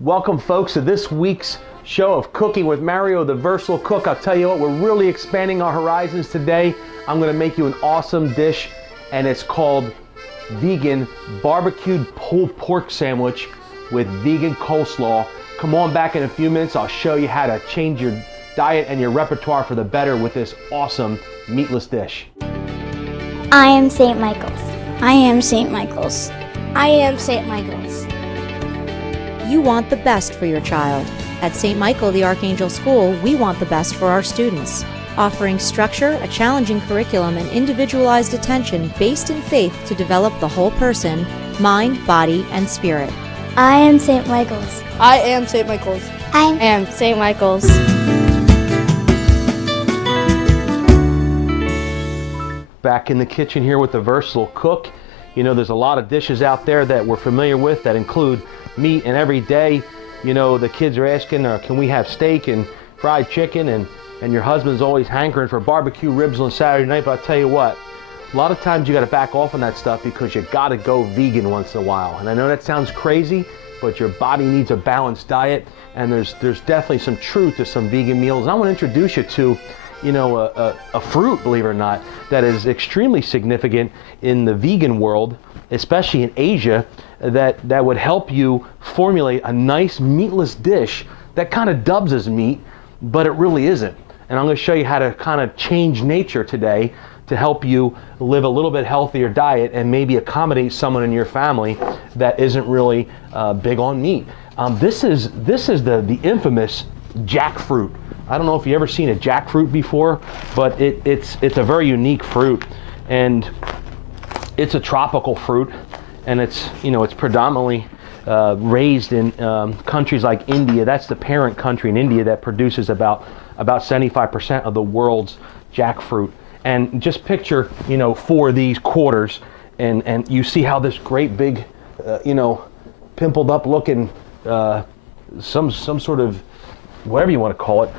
Welcome, folks, to this week's show of Cooking with Mario, the Versatile Cook. I'll tell you what, we're really expanding our horizons today. I'm going to make you an awesome dish, and it's called vegan barbecued pulled pork sandwich with vegan coleslaw. Come on back in a few minutes. I'll show you how to change your diet and your repertoire for the better with this awesome meatless dish. I am St. Michael's. I am St. Michael's. I am St. Michael's. You want the best for your child. At St. Michael the Archangel School, we want the best for our students, offering structure, a challenging curriculum, and individualized attention based in faith to develop the whole person, mind, body, and spirit. I am St. Michael's. I am St. Michael's. I am St. Michael's. Back in the kitchen here with the Versatile Cook. You know, there's a lot of dishes out there that we're familiar with that include meat, and every day, you know, the kids are asking, can we have steak and fried chicken, and your husband's always hankering for barbecue ribs on Saturday night. But I'll tell you what, a lot of times you got to back off on that stuff because you got to go vegan once in a while. And I know that sounds crazy, but your body needs a balanced diet, and there's definitely some truth to some vegan meals. And I want to introduce you to, you know, a fruit, believe it or not, that is extremely significant in the vegan world, especially in Asia, that would help you formulate a nice meatless dish that kind of dubs as meat, but it really isn't. And I'm going to show you how to kind of change nature today to help you live a little bit healthier diet and maybe accommodate someone in your family that isn't really big on meat. This is the infamous jackfruit. I don't know if you've ever seen a jackfruit before, but it's a very unique fruit, and it's a tropical fruit, and it's predominantly raised in countries like India. That's the parent country in India that produces about 75% of the world's jackfruit. And just picture, you know, 4 of these quarters, and you see how this great big, pimpled up looking some sort of, whatever you want to call it,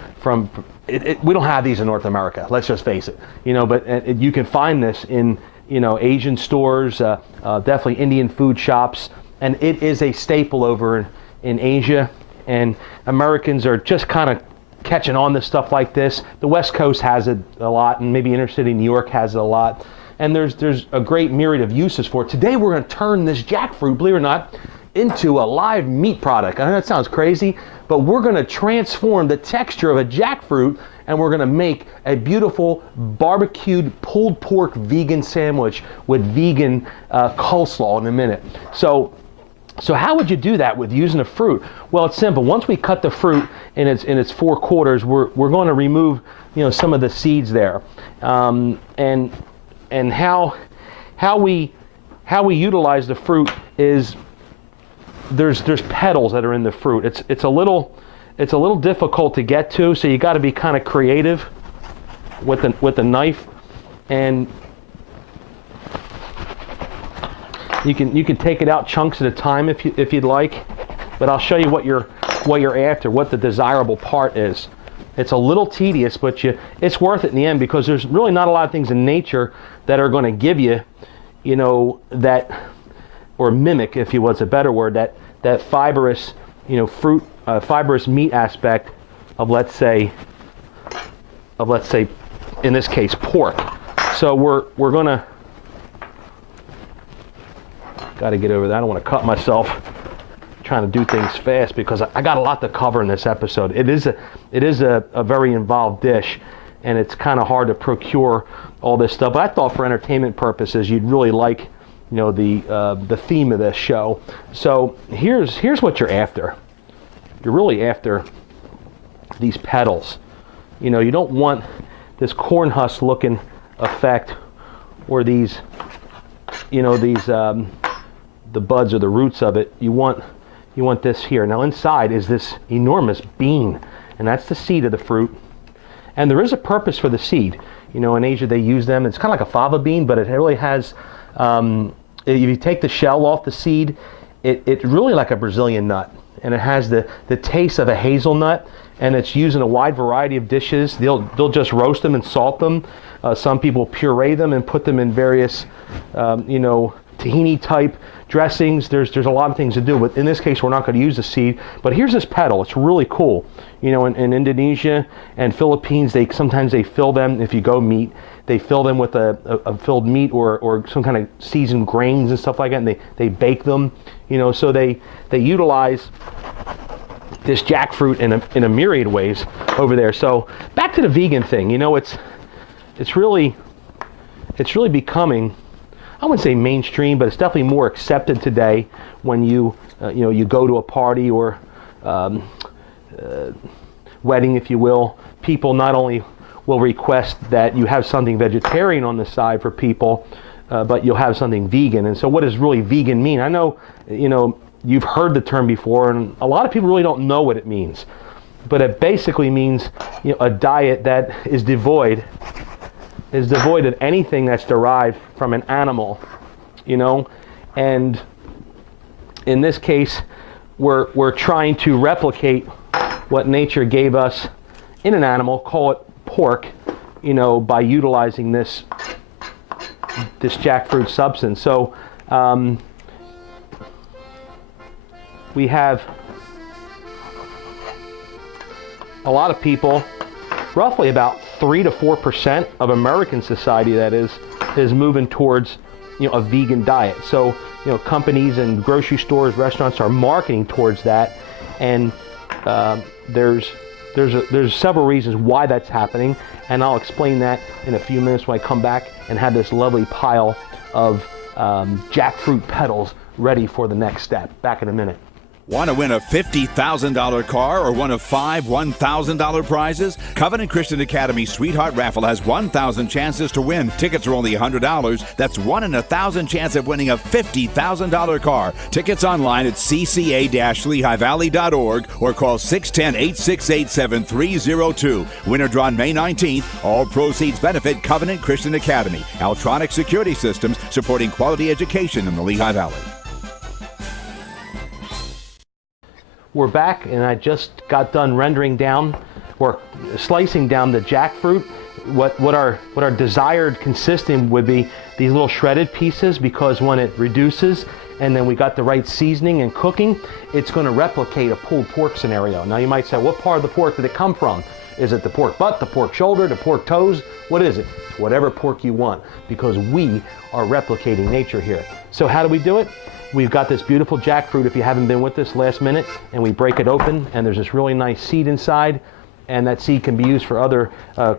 we don't have these in North America, let's just face it, but you can find this in, Asian stores, definitely Indian food shops, and it is a staple over in Asia, and Americans are just kind of catching on to stuff like this. The West Coast has it a lot, and maybe inner city New York has it a lot, and there's a great myriad of uses for it. Today we're going to turn this jackfruit, believe it or not, into a live meat product. I know that sounds crazy, but we're going to transform the texture of a jackfruit, and we're going to make a beautiful barbecued pulled pork vegan sandwich with vegan coleslaw in a minute. So how would you do that with using a fruit? Well, it's simple. Once we cut the fruit in its 4 quarters, we're going to remove some of the seeds there, and how we utilize the fruit is there's petals that are in the fruit. It's a little difficult to get to, so you got to be kind of creative with a knife, and you can take it out chunks at a time if you'd like. But I'll show you what you're after, what the desirable part is. It's a little tedious, but it's worth it in the end, because there's really not a lot of things in nature that are going to give you, that, or mimic, if you will, it's a better word, that fibrous, fruit, fibrous meat aspect of, let's say, in this case, pork. So we're gonna, got to get over that. I don't want to cut myself trying to do things fast, because I got a lot to cover in this episode. It is a very involved dish, and it's kind of hard to procure all this stuff. But I thought for entertainment purposes, you'd really like the theme of this show. So here's what you're after. You're really after these petals. You don't want this corn husk looking effect, or these, the buds or the roots of it. You want this here. Now inside is this enormous bean, and that's the seed of the fruit. And there is a purpose for the seed. In Asia they use them. It's kind of like a fava bean, but it really has, if you take the shell off the seed, it's really like a Brazilian nut, and it has the taste of a hazelnut, and it's used in a wide variety of dishes. They'll just roast them and salt them. Some people puree them and put them in various, tahini type dressings. There's a lot of things to do, but in this case we're not going to use the seed. But here's this petal. It's really cool. You know, in Indonesia and Philippines, sometimes they fill them, if you go meat, they fill them with a filled meat or some kind of seasoned grains and stuff like that, and they bake them. You know, so they utilize this jackfruit in a myriad ways over there. So back to the vegan thing. You know, it's really becoming, I wouldn't say mainstream, but it's definitely more accepted today when you go to a party or wedding, if you will. People not only will request that you have something vegetarian on the side for people, but you'll have something vegan. And so what does really vegan mean? I know, you know, you've heard the term before, and a lot of people really don't know what it means. But it basically means, you know, a diet that is devoid of anything that's derived from an animal, you know. And in this case, we're trying to replicate what nature gave us in an animal, call it pork, you know, by utilizing this jackfruit substance. So we have a lot of people, roughly about 3 to 4% of American society, that is moving towards, you know, a vegan diet. So, you know, companies and grocery stores, restaurants are marketing towards that, and there's several reasons why that's happening, and I'll explain that in a few minutes when I come back and have this lovely pile of jackfruit petals ready for the next step. Back in a minute. Want to win a $50,000 car or one of 5 $1,000 prizes? Covenant Christian Academy Sweetheart Raffle has 1,000 chances to win. Tickets are only $100. That's 1 in 1,000 chance of winning a $50,000 car. Tickets online at cca-lehighvalley.org or call 610-868-7302. Winner drawn May 19th. All proceeds benefit Covenant Christian Academy, Altronic Security Systems, supporting quality education in the Lehigh Valley. We're back, and I just got done rendering down or slicing down the jackfruit. What our desired consistent would be these little shredded pieces, because when it reduces and then we got the right seasoning and cooking, it's going to replicate a pulled pork scenario. Now you might say, what part of the pork did it come from? Is it the pork butt, the pork shoulder, the pork toes? What is it? It's whatever pork you want, because we are replicating nature here. So how do we do it? We've got this beautiful jackfruit, if you haven't been with us last minute, and we break it open, and there's this really nice seed inside, and that seed can be used for other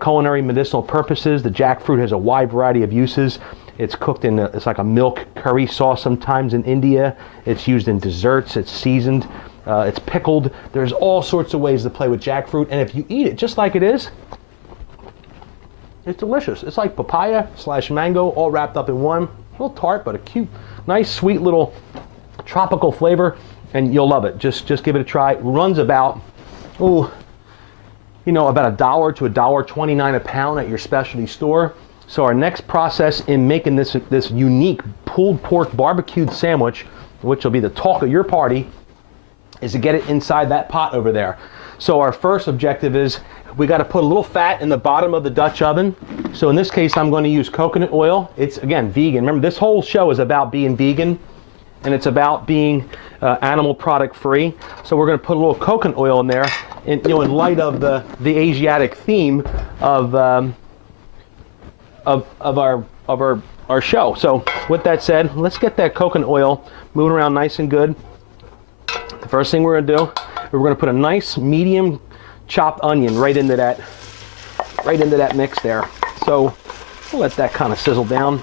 culinary medicinal purposes. The jackfruit has a wide variety of uses. It's cooked in it's like a milk curry sauce sometimes in India. It's used in desserts. It's seasoned. It's pickled. There's all sorts of ways to play with jackfruit, and if you eat it just like it is, it's delicious. It's like papaya / mango all wrapped up in one. A little tart, but a cute, nice, sweet little tropical flavor, and you'll love it. Just give it a try. It runs about, about $1 to $1.29 a pound at your specialty store. So our next process in making this unique pulled pork barbecued sandwich, which will be the talk of your party, is to get it inside that pot over there. So our first objective is we got to put a little fat in the bottom of the Dutch oven. So in this case, I'm going to use coconut oil. It's, again, vegan. Remember, this whole show is about being vegan, and it's about being animal product free. So we're going to put a little coconut oil in there, in light of the Asiatic theme of our show. So with that said, let's get that coconut oil moving around nice and good. The first thing we're going to do, we're going to put a nice medium chopped onion right into that mix there. So we'll let that kind of sizzle down.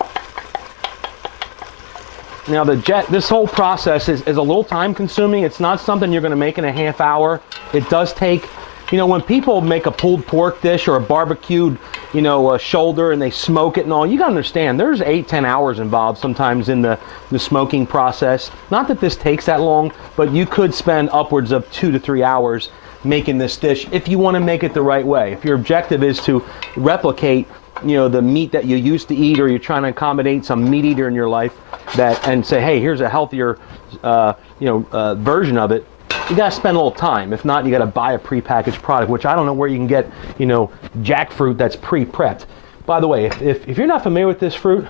Now this whole process is a little time consuming. It's not something you're going to make in a half hour. It does take, when people make a pulled pork dish or a barbecued, a shoulder, and they smoke it and all, you got to understand there's 8-10 hours involved sometimes in the smoking process. Not that this takes that long, but you could spend upwards of 2 to 3 hours making this dish if you want to make it the right way. If your objective is to replicate the meat that you used to eat, or you're trying to accommodate some meat eater in your life and say, hey, here's a healthier version of it, you got to spend a little time. If not, you got to buy a prepackaged product, which I don't know where you can get jackfruit that's pre-prepped. By the way, if you're not familiar with this fruit,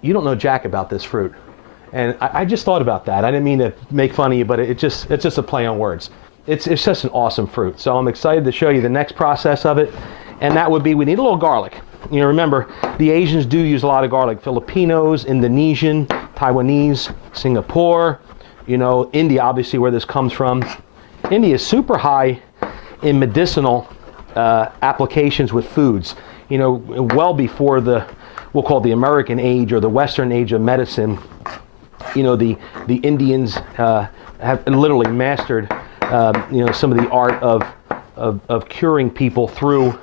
you don't know jack about this fruit. And I just thought about that. I didn't mean to make fun of you, but it's just a play on words. It's just an awesome fruit. So I'm excited to show you the next process of it. And that would be, we need a little garlic. You know, remember, the Asians do use a lot of garlic. Filipinos, Indonesian, Taiwanese, Singapore, you know, India, obviously, where this comes from. India is super high in medicinal applications with foods. You know, well before we'll call the American age or the Western age of medicine. You know, the Indians have literally mastered, you know, some of the art of curing people through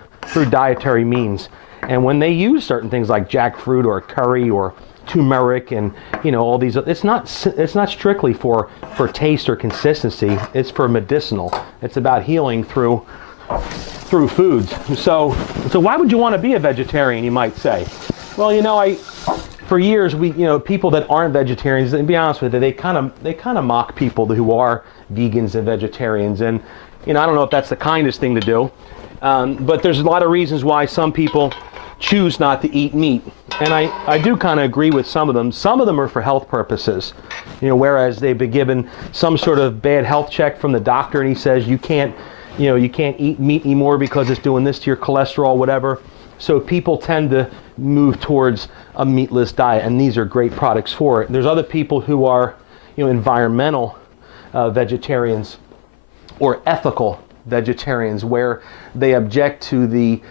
dietary means. And when they use certain things like jackfruit or curry or turmeric and, you know, all these, it's not strictly for taste or consistency. It's for medicinal. It's about healing through foods. So why would you want to be a vegetarian, you might say? Well, you know, for years, you know, people that aren't vegetarians, to be honest with you, they kind of mock people who are vegans and vegetarians. And, you know, I don't know if that's the kindest thing to do. But there's a lot of reasons why some people choose not to eat meat. And I do kind of agree with some of them. Some of them are for health purposes, you know, whereas they've been given some sort of bad health check from the doctor and he says you can't eat meat anymore because it's doing this to your cholesterol, whatever. So people tend to move towards a meatless diet, and these are great products for it. There's other people who are, you know, environmental vegetarians or ethical vegetarians, where they object to the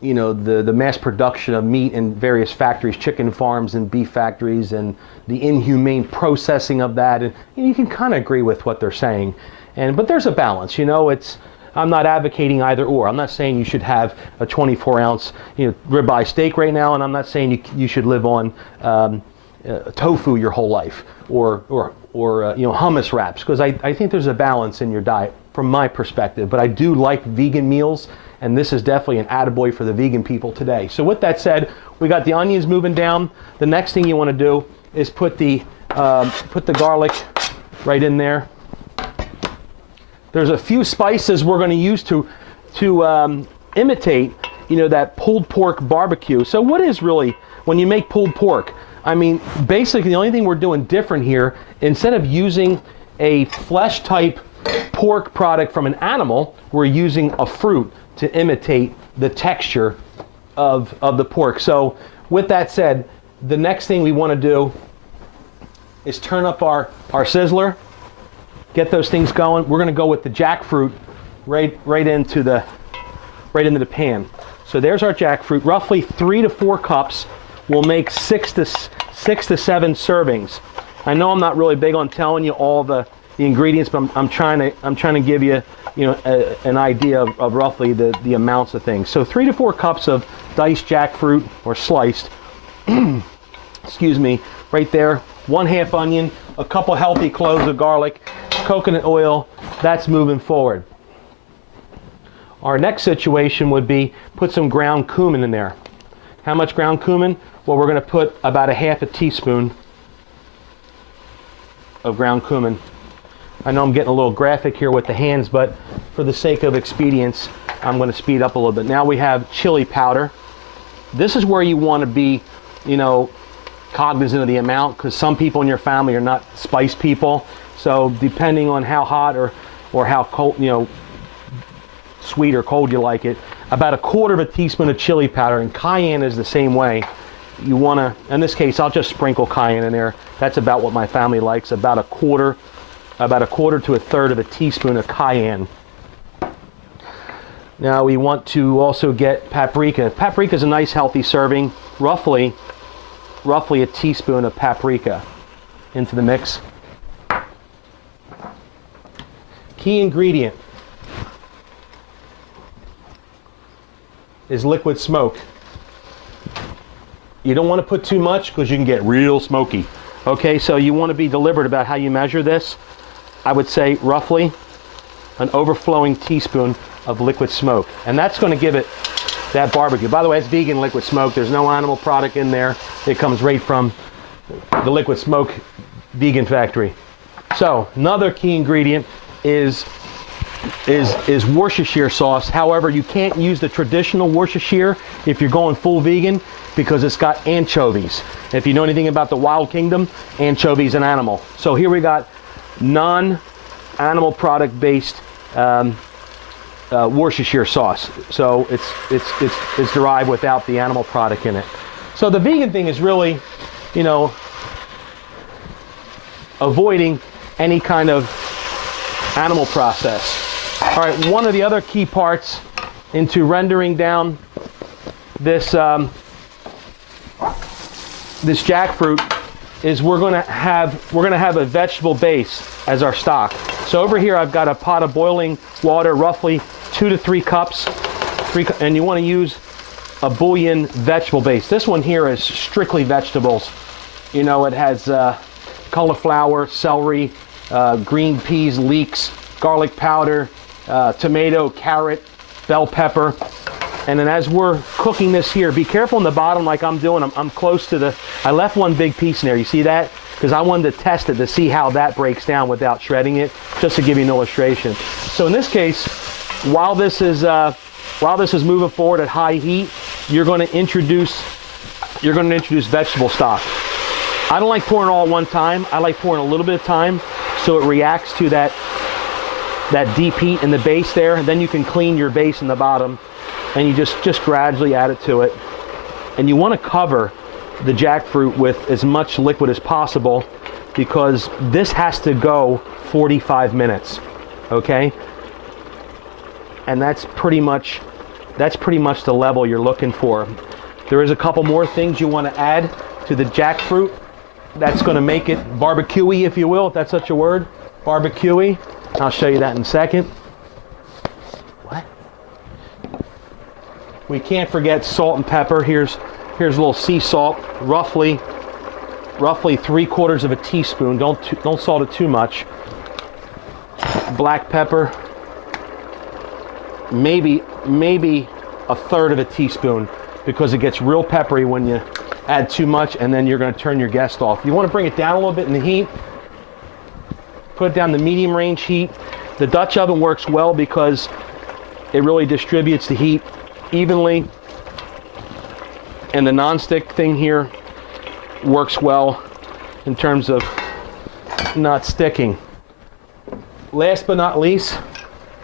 you know, the mass production of meat in various factories, chicken farms and beef factories, and the inhumane processing of that. And you can kind of agree with what they're saying. But there's a balance, you know. I'm not advocating either or. I'm not saying you should have a 24-ounce, you know, ribeye steak right now, and I'm not saying you should live on tofu your whole life or you know, hummus wraps, because I think there's a balance in your diet from my perspective. But I do like vegan meals, and this is definitely an attaboy for the vegan people today. So with that said, we got the onions moving down. The next thing you want to do is put the garlic right in there. There's a few spices we're going to use to imitate, you know, that pulled pork barbecue. So what is really, when you make pulled pork, I mean, basically the only thing we're doing different here, instead of using a flesh type pork product from an animal, we're using a fruit to imitate the texture of the pork. So with that said, the next thing we want to do is turn up our sizzler, get those things going. We're going to go with the jackfruit right into the pan. So there's our jackfruit. Roughly 3 to 4 cups will make 6 to 7 servings. I know I'm not really big on telling you all the ingredients, but I'm trying to give you, you know, an idea of roughly the amounts of things. So 3 to 4 cups of diced jackfruit or sliced, excuse me, right there. 1/2 onion, a couple healthy cloves of garlic, coconut oil. That's moving forward. Our next situation would be put some ground cumin in there. How much ground cumin? Well, we're going to put about 1/2 teaspoon of ground cumin. I know I'm getting a little graphic here with the hands, but for the sake of expedience, I'm going to speed up a little bit. Now we have chili powder. This is where you want to be, you know, cognizant of the amount, because some people in your family are not spice people. So depending on how hot or how cold, you know, sweet or cold you like it, about 1/4 teaspoon of chili powder. And cayenne is the same way. You want to, in this case, I'll just sprinkle cayenne in there. That's about what my family likes, about 1/4 to 1/3 teaspoon of cayenne. Now we want to also get paprika. Paprika is a nice healthy serving. Roughly 1 teaspoon of paprika into the mix. Key ingredient is liquid smoke. You don't want to put too much because you can get real smoky. Okay, so you want to be deliberate about how you measure this. I would say roughly an overflowing teaspoon of liquid smoke. And that's going to give it that barbecue. By the way, it's vegan liquid smoke. There's no animal product in there. It comes right from the liquid smoke vegan factory. So another key ingredient is is Worcestershire sauce. However, you can't use the traditional Worcestershire if you're going full vegan because it's got anchovies. If you know anything about the Wild Kingdom, anchovies an animal. So here we got non-animal product based Worcestershire sauce. So it's derived without the animal product in it. So the vegan thing is really, you know, avoiding any kind of animal process. All right, one of the other key parts into rendering down this this jackfruit is we're gonna have a vegetable base as our stock. So over here I've got a pot of boiling water, roughly 2 to 3 cups, and you want to use a bouillon vegetable base. This one here is strictly vegetables. You know, it has cauliflower, celery, green peas, leeks, garlic powder, tomato, carrot, bell pepper. And then as we're cooking this here, be careful in the bottom like I'm doing. I'm close to the, I left one big piece in there. You see that? Because I wanted to test it to see how that breaks down without shredding it, just to give you an illustration. So in this case, while this is moving forward at high heat, you're going to introduce vegetable stock. I don't like pouring it all at one time. I like pouring a little bit of time so it reacts to that deep heat in the base there. And then you can clean your base in the bottom, and you just gradually add it to it. And you want to cover the jackfruit with as much liquid as possible because this has to go 45 minutes, okay? And that's pretty much the level you're looking for. There is a couple more things you want to add to the jackfruit that's going to make it barbecuey, if you will, if that's such a word, barbecuey. I'll show you that in a second. What? We can't forget salt and pepper. Here's a little sea salt, roughly 3/4 of a teaspoon. Don't salt it too much. Black pepper, maybe 1/3 of a teaspoon, because it gets real peppery when you add too much, and then you're going to turn your guest off. You want to bring it down a little bit in the heat. Put it down to medium range heat. The Dutch oven works well because it really distributes the heat evenly, and the non-stick thing here works well in terms of not sticking. Last but not least,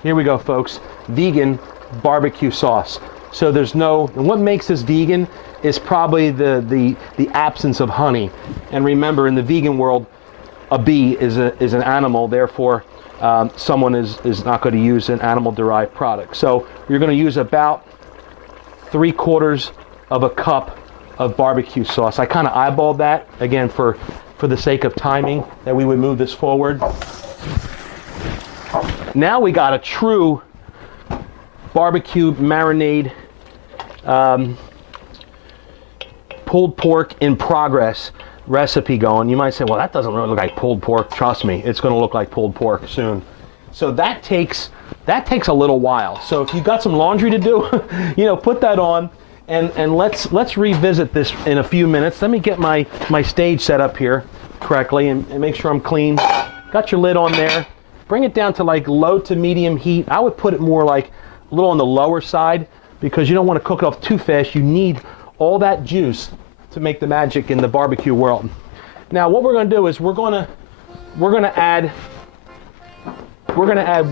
here we go, folks, vegan barbecue sauce. So there's no, and what makes this vegan is probably the absence of honey. And remember, in the vegan world, a bee is an animal, therefore someone is not going to use an animal derived product. So you're going to use about 3/4 of a cup of barbecue sauce. I kind of eyeballed that, again, for the sake of timing, that we would move this forward. Now we got a true barbecue marinade, pulled pork in progress recipe going. You might say, well, that doesn't really look like pulled pork. Trust me, it's going to look like pulled pork soon. So that takes a little while. So if you've got some laundry to do, you know, put that on, and let's revisit this in a few minutes. Let me get my stage set up here correctly and make sure I'm clean. Got your lid on there. Bring it down to like low to medium heat. I would put it more like a little on the lower side because you don't want to cook it off too fast. You need all that juice to make the magic in the barbecue world. Now what we're going to do is we're going to add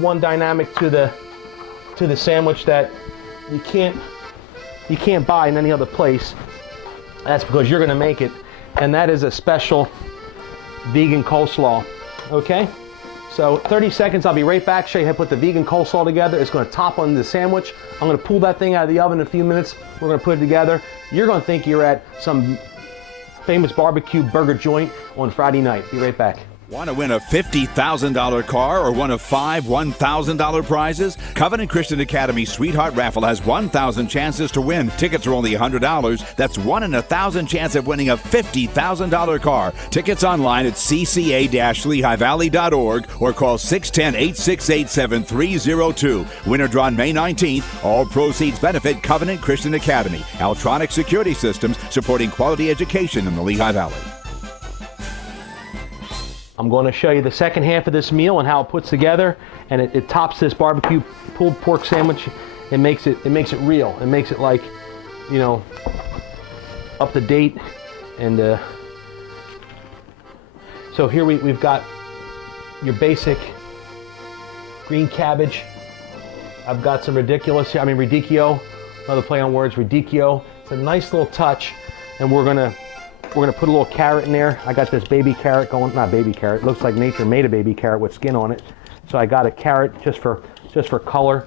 one dynamic to the sandwich that you can't buy in any other place. That's because you're going to make it, and that is a special vegan coleslaw. Okay, so 30 seconds, I'll be right back, show you how to put the vegan coleslaw together. It's going to top on the sandwich. I'm going to pull that thing out of the oven in a few minutes. We're going to put it together. You're going to think you're at some famous barbecue burger joint on Friday night. Be right back. Want to win a $50,000 car or one of 5 $1,000 prizes? Covenant Christian Academy Sweetheart Raffle has 1,000 chances to win. Tickets are only $100. That's 1 in 1,000 chance of winning a $50,000 car. Tickets online at cca-lehighvalley.org or call 610-868-7302. Winner drawn May 19th. All proceeds benefit Covenant Christian Academy. Altronic Security Systems, supporting quality education in the Lehigh Valley. I'm going to show you the second half of this meal and how it puts together, and it tops this barbecue pulled pork sandwich. It makes it real. It makes it like, you know, up to date. And so here we've got your basic green cabbage. I've got some radicchio, another play on words, radicchio. It's a nice little touch, and we're gonna put a little carrot in there. I got this baby carrot going, not baby carrot. It looks like nature made a baby carrot with skin on it. So I got a carrot just for color.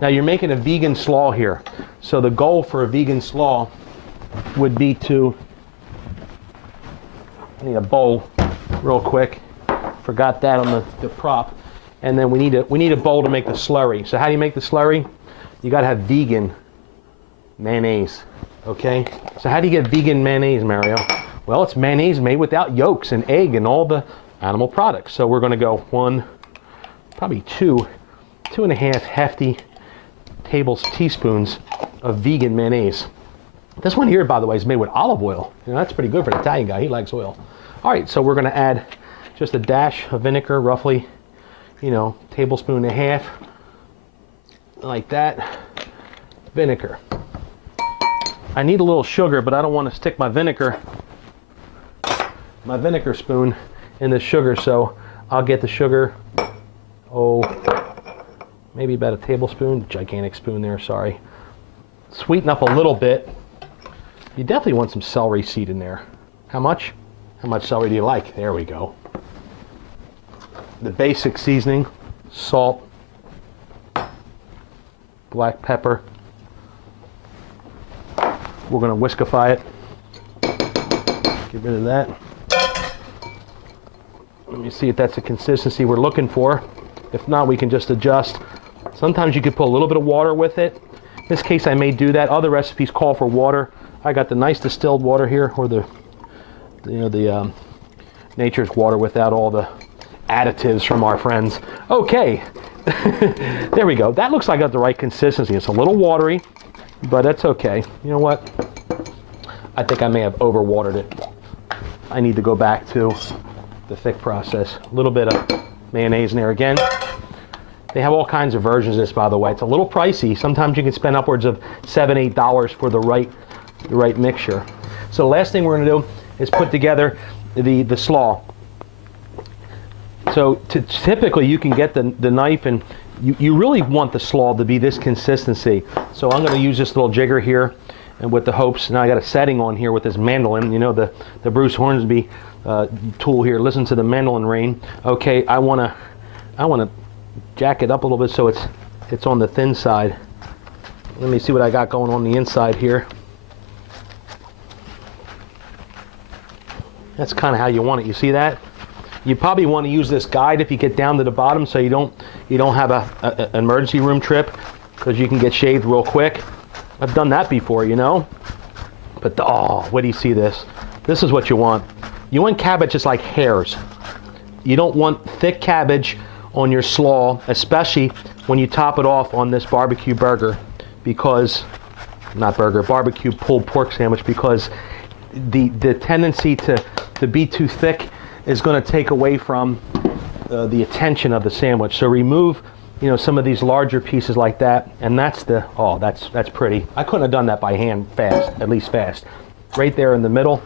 Now you're making a vegan slaw here. So the goal for a vegan slaw would be to, I need a bowl real quick. Forgot that on the prop. And then we need a bowl to make the slurry. So how do you make the slurry? You gotta have vegan mayonnaise, okay? So how do you get vegan mayonnaise, Mario? Well, it's mayonnaise made without yolks and egg and all the animal products. So we're gonna go probably two and a half hefty teaspoons of vegan mayonnaise. This one here, by the way, is made with olive oil. You know, that's pretty good for an Italian guy. He likes oil. All right, so we're gonna add just a dash of vinegar, roughly, you know, tablespoon and a half, like that. Vinegar. I need a little sugar, but I don't want to stick my vinegar spoon in the sugar, so I'll get the sugar, maybe about a tablespoon, gigantic spoon there, sorry. Sweeten up a little bit. You definitely want some celery seed in there. How much? How much celery do you like? There we go. The basic seasoning, salt, black pepper. We're going to whiskify it. Get rid of that. Let me see if that's the consistency we're looking for. If not, we can just adjust. Sometimes you could put a little bit of water with it. In this case, I may do that. Other recipes call for water. I got the nice distilled water here, or the nature's water without all the additives from our friends. Okay, there we go. That looks like I got the right consistency. It's a little watery, but that's okay. You know what? I think I may have overwatered it. I need to go back to the thick process. A little bit of mayonnaise in there again. They have all kinds of versions of this, by the way. It's a little pricey. Sometimes you can spend upwards of $7, $8 for the right mixture. So the last thing we're going to do is put together the slaw. So typically you can get the knife, and you really want the slaw to be this consistency. So I'm going to use this little jigger here, and with the hopes, now I got a setting on here with this mandolin, you know, the Bruce Hornsby tool here. Listen to the mandolin rain. Okay, I want to jack it up a little bit so it's on the thin side. Let me see what I got going on the inside here. That's kind of how you want it. You see that? You probably want to use this guide if you get down to the bottom, so you don't have an emergency room trip, because you can get shaved real quick. I've done that before, you know. But what do you see this? This is what you want. You want cabbage just like hairs. You don't want thick cabbage on your slaw, especially when you top it off on this barbecue burger, barbecue pulled pork sandwich, because the tendency to be too thick is going to take away from the attention of the sandwich. So remove, you know, some of these larger pieces like that, and that's pretty. I couldn't have done that by hand at least fast. Right there in the middle.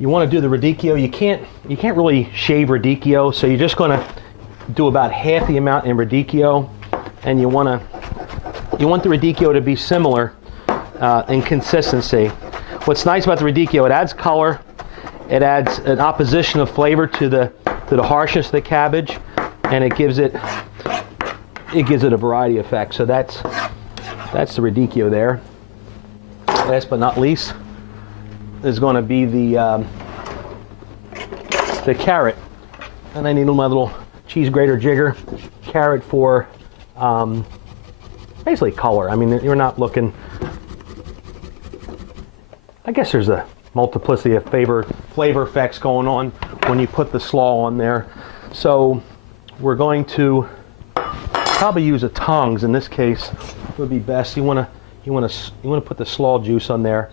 You want to do the radicchio. You can't really shave radicchio, so you're just going to do about half the amount in radicchio, and you want the radicchio to be similar in consistency. What's nice about the radicchio, it adds color. It adds an opposition of flavor to the harshness of the cabbage, and it gives it a variety effect. So that's the radicchio there. Last but not least is going to be the carrot, and I need my little cheese grater jigger. Carrot for basically color. I mean, you're not looking. I guess there's a multiplicity of flavor effects going on when you put the slaw on there. So we're going to probably use a tongs in this case would be best. You want to put the slaw juice on there,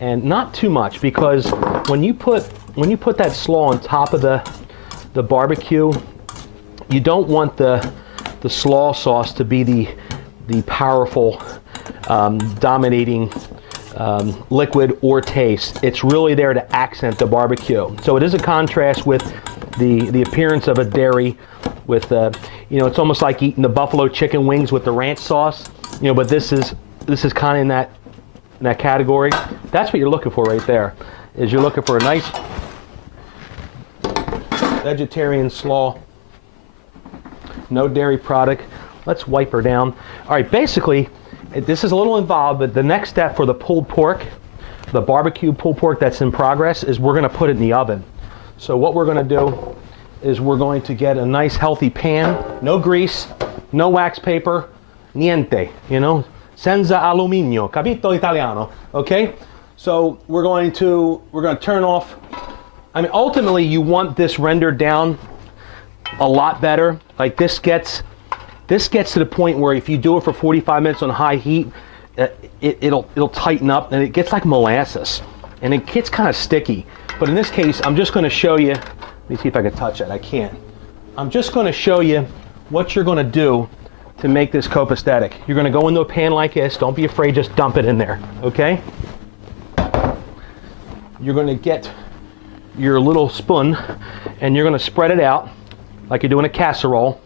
and not too much, because when you put when you put that slaw on top of the barbecue, you don't want the slaw sauce to be the powerful dominating liquid or taste. It's really there to accent the barbecue. So it is a contrast with the appearance of a dairy with you know, it's almost like eating the buffalo chicken wings with the ranch sauce, you know, but this is kind of in that category. That's what you're looking for right there, is you're looking for a nice vegetarian slaw, no dairy product. Let's wipe her down. All right, basically, this is a little involved, but the next step for the pulled pork, the barbecue pulled pork that's in progress, is we're gonna put it in the oven. So what we're gonna do is we're going to get a nice healthy pan, no grease, no wax paper, niente, you know, senza alluminio, capito italiano, okay? So we're gonna turn off. I mean, ultimately you want this rendered down a lot better. Like this gets to the point where if you do it for 45 minutes on high heat, it'll tighten up and it gets like molasses and it gets kind of sticky. But in this case, I'm just gonna show you, let me see if I can touch it. I can't. I'm just gonna show you what you're gonna do to make this copacetic. You're gonna go into a pan like this. Don't be afraid, just dump it in there, okay? You're gonna get your little spoon and you're gonna spread it out like you're doing a casserole,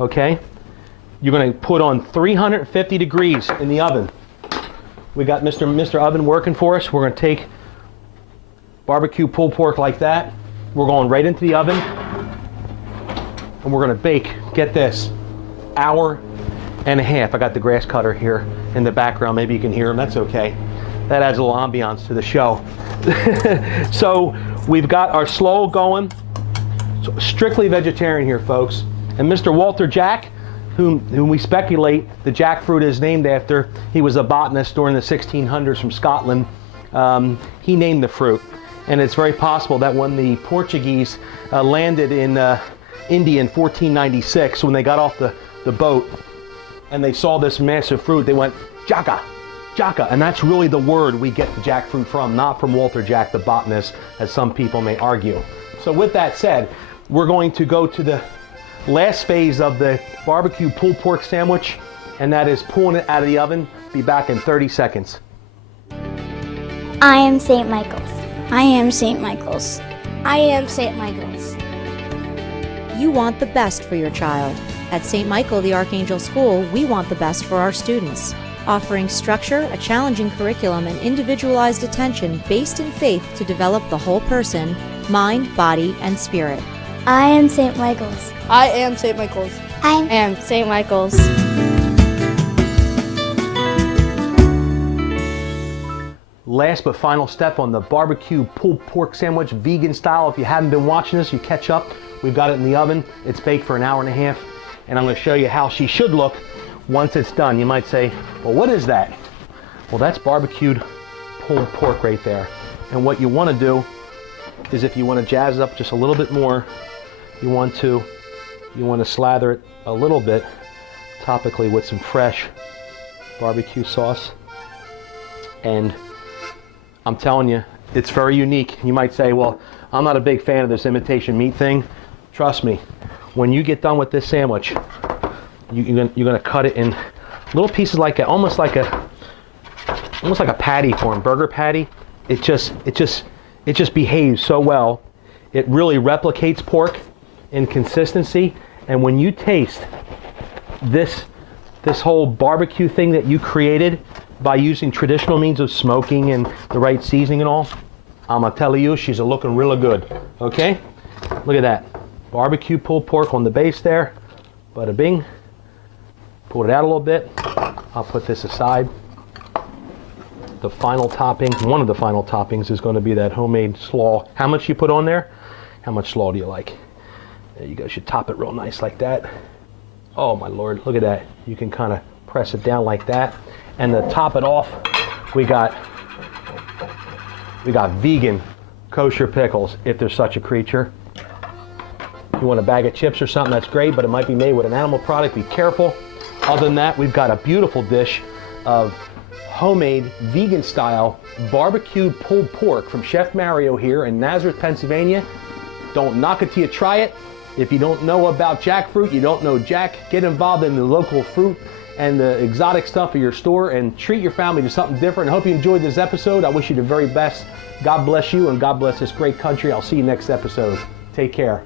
okay? You're gonna put on 350 degrees in the oven. We got Mr. Oven working for us. We're gonna take barbecue pulled pork like that. We're going right into the oven and we're gonna bake, get this, hour and a half. I got the grass cutter here in the background. Maybe you can hear him, that's okay. That adds a little ambiance to the show. So we've got our Slaw going. So strictly vegetarian here, folks. And Mr. Walter Jack, whom we speculate the jackfruit is named after, he was a botanist during the 1600s from Scotland. He named the fruit. And it's very possible that when the Portuguese landed in India in 1496, when they got off the boat and they saw this massive fruit, they went, Jaka, Jaka. And that's really the word we get the jackfruit from, not from Walter Jack, the botanist, as some people may argue. So with that said, we're going to go to the last phase of the barbecue pulled pork sandwich, and that is pulling it out of the oven. Be back in 30 seconds. I am St. Michael's. I am St. Michael's. I am St. Michael's. You want the best for your child. At St. Michael the Archangel School, we want the best for our students. Offering structure, a challenging curriculum, and individualized attention based in faith to develop the whole person, mind, body, and spirit. I am St. Michael's. I am St. Michael's. I am St. Michael's. Last but final step on the barbecue pulled pork sandwich, vegan style. If you haven't been watching this, you catch up. We've got it in the oven. It's baked for an hour and a half. And I'm going to show you how she should look once it's done. You might say, well, what is that? Well, that's barbecued pulled pork right there. And what you want to do is, if you want to jazz it up just a little bit more, you want to slather it a little bit topically with some fresh barbecue sauce. And I'm telling you, it's very unique. You might say, well, I'm not a big fan of this imitation meat thing. Trust me, when you get done with this sandwich, you're gonna cut it in little pieces, like almost like a patty form, burger patty. It just behaves so well. It really replicates pork in consistency. And when you taste this whole barbecue thing that you created by using traditional means of smoking and the right seasoning and all, I'm gonna tell you, she's looking really good. Okay, look at that barbecue pulled pork on the base there. Bada bing. Pull it out a little bit. I'll put this aside. The final topping, one of the final toppings, is going to be that homemade slaw. How much you put on there? How much slaw do you like? There you go. You should top it real nice like that. Oh my Lord, look at that. You can kind of press it down like that. And to top it off, we got vegan kosher pickles, if there's such a creature. If you want a bag of chips or something, that's great, but it might be made with an animal product. Be careful. Other than that, we've got a beautiful dish of homemade, vegan-style, barbecued pulled pork from Chef Mario here in Nazareth, Pennsylvania. Don't knock it till you try it. If you don't know about jackfruit, you don't know Jack, get involved in the local fruit and the exotic stuff of your store and treat your family to something different. I hope you enjoyed this episode. I wish you the very best. God bless you and God bless this great country. I'll see you next episode. Take care.